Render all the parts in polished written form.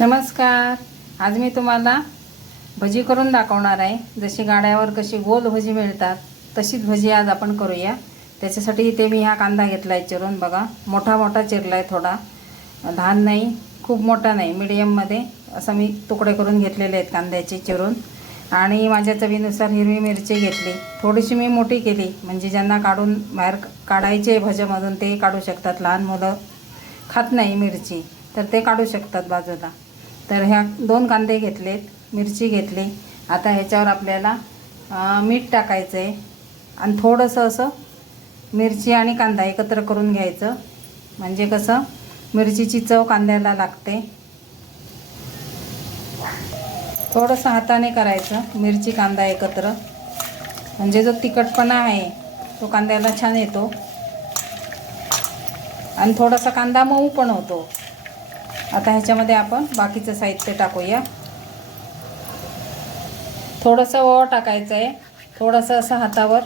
नमस्कार. आज मी तुम्हाला भजी करून दाखवणार आहे. जशी गाड्यावर कशी गोल भजी मिळतात तशीच भजी आज आपण करूया. त्याच्यासाठी इथे मी हा कांदा घेतला आहे चिरून. बघा, मोठा मोठा चिरला आहे, थोडा लहान नाही, खूप मोठा नाही, मीडियममध्ये असं मी तुकडे करून घेतलेले आहेत कांद्याचे चिरून. आणि माझ्या चवीनुसार हिरवी मिरची घेतली, थोडीशी मी मोठी केली, म्हणजे ज्यांना काढून बाहेर काढायचे भज्यामधून ते काढू शकतात. लहान मुलं खात नाही मिरची, तर ते काढू शकतात बाजूला. तर ह्या 2 कांदे घेतलेत, मिरची घेतली. आता ह्याच्यावर आपल्याला मीठ टाकायचं आहे आणि थोडंसं असं मिरची आणि कांदा एकत्र करून घ्यायचं, म्हणजे कसं मिरचीची चव कांद्याला लागते. थोडंसं हाताने करायचं मिरची कांदा एकत्र, म्हणजे जो तिखटपणा आहे तो कांद्याला छान येतो आणि थोडासा कांदा मऊ पण होतो. आता ह्याच्यामध्ये आपण बाकीचं साहित्य टाकूया. थोडंसं ओवा टाकायचं आहे, थोडंसं असं हातावर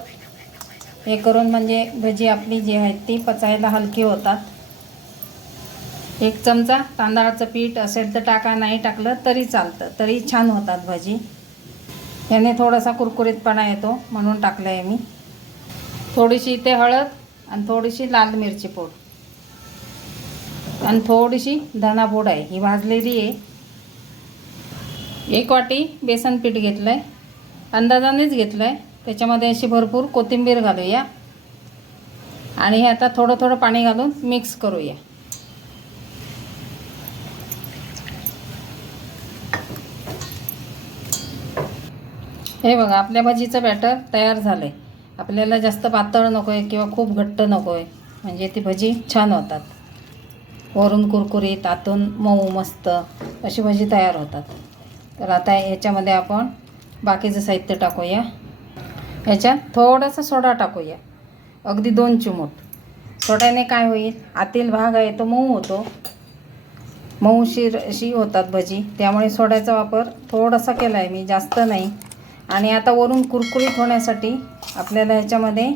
हे करून, म्हणजे भजी आपली जी आहेत ती पचायला हलकी होतात. 1 चमचा तांदळाचं पीठ असेल तर टाका, नाही टाकलं तरी चालतं, तरी छान होतात भजी. याने थोडासा कुरकुरीतपणा येतो म्हणून टाकलं आहे मी. थोडीशी इथे हळद आणि थोडीशी लाल मिरची पूड आणि थोडीशी धनापूड आहे, ही भाजलेली आहे. 1 वाटी बेसन पीठ घेतलं आहे, अंदाजानेच घेतलं आहे. त्याच्यामध्ये अशी भरपूर कोथिंबीर घालूया आणि हे आता थोडं थोडं पाणी घालून मिक्स करूया. हे बघा, आपल्या भजीचं बॅटर तयार झालं आहे. आपल्याला जास्त पातळ नको आहे किंवा खूप घट्ट नको आहे, म्हणजे ती भजी छान होतात. वरून कुरकुरीत, आतून मऊ, मस्त अशी भजी तयार होतात. तर आता ह्याच्यामध्ये आपण बाकीचं साहित्य टाकूया. ह्याच्यात थोडासा सोडा टाकूया, अगदी 2 चिमूट. सोड्याने काय होईल, आतील भाग आहे तो मऊ होतो, मऊशीर अशी होतात भजी, त्यामुळे सोड्याचा वापर थोडासा केला आहे मी, जास्त नाही. आणि आता वरून कुरकुरीत होण्यासाठी आपल्याला ह्याच्यामध्ये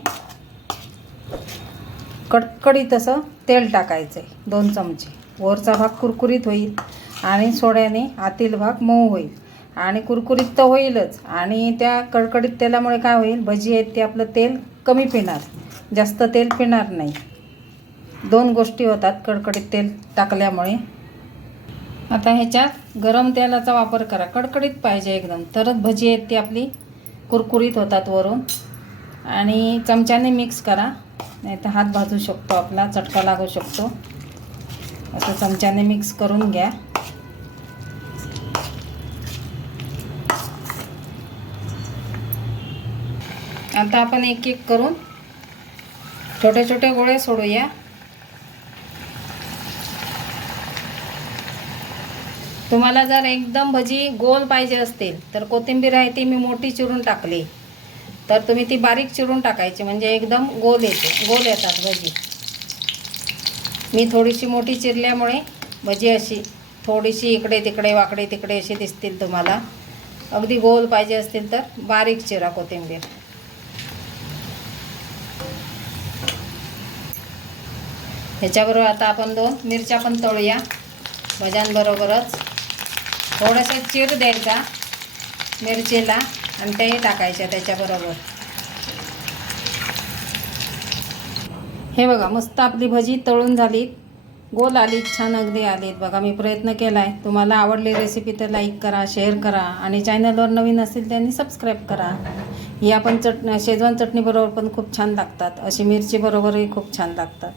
कडकडीत असं तेल टाकायचं आहे, 2 चमचे. वरचा भाग कुरकुरीत होईल आणि सोड्याने आतील भाग मऊ होईल आणि कुरकुरीत तर होईलच. आणि त्या कडकडीत तेलामुळे काय होईल, भजी आहेत ते आपलं तेल कमी पिणार, जास्त तेल पिणार नाही. 2 गोष्टी होतात कडकडीत तेल टाकल्यामुळे. आता ह्याच्यात गरम तेलाचा वापर करा, कडकडीत पाहिजे एकदम, तरच भजी आहेत ती आपली कुरकुरीत होतात वरून. आणि चमच्याने मिक्स करा, नाही तर हात भाजू शकतो, आपला चटका लागू शकतो. असं चमच्याने मिक्स करून घ्या. आता आपण एक एक करून छोटे छोटे गोळे सोडूया. तुम्हाला जर एकदम भजी गोल पाहिजे असतील तर कोथिंबीर आहे ती मी मोठी चिरून टाकली, तर तुम्ही ती बारीक चिरून टाकायची, म्हणजे एकदम गोल येतात भजी. मी थोडीशी मोठी चिरल्यामुळे भजी अशी थोडीशी इकडे तिकडे, वाकडे तिकडे अशी दिसतील तुम्हाला. अगदी गोल पाहिजे असतील तर बारीक चिरा कोथिंबीर. ह्याच्याबरोबर आता आपण 2 मिरच्या पण तळूया भज्यांबरोबरच. थोडासा चीर द्यायचा मिरचीला आणि तेही टाकायच्या त्याच्याबरोबर. हे बघा, मस्त आपली भजी तळून झाली, गोल आली, छान अगदी आलीत. बघा, मी प्रयत्न केला आहे. तुम्हाला आवडली रेसिपी तर लाईक करा, शेअर करा आणि चॅनलवर नवीन असेल त्यांनी सबस्क्राईब करा. ही आपण शेजवान चटणीबरोबर पण खूप छान लागतात, अशी मिरचीबरोबरही खूप छान लागतात.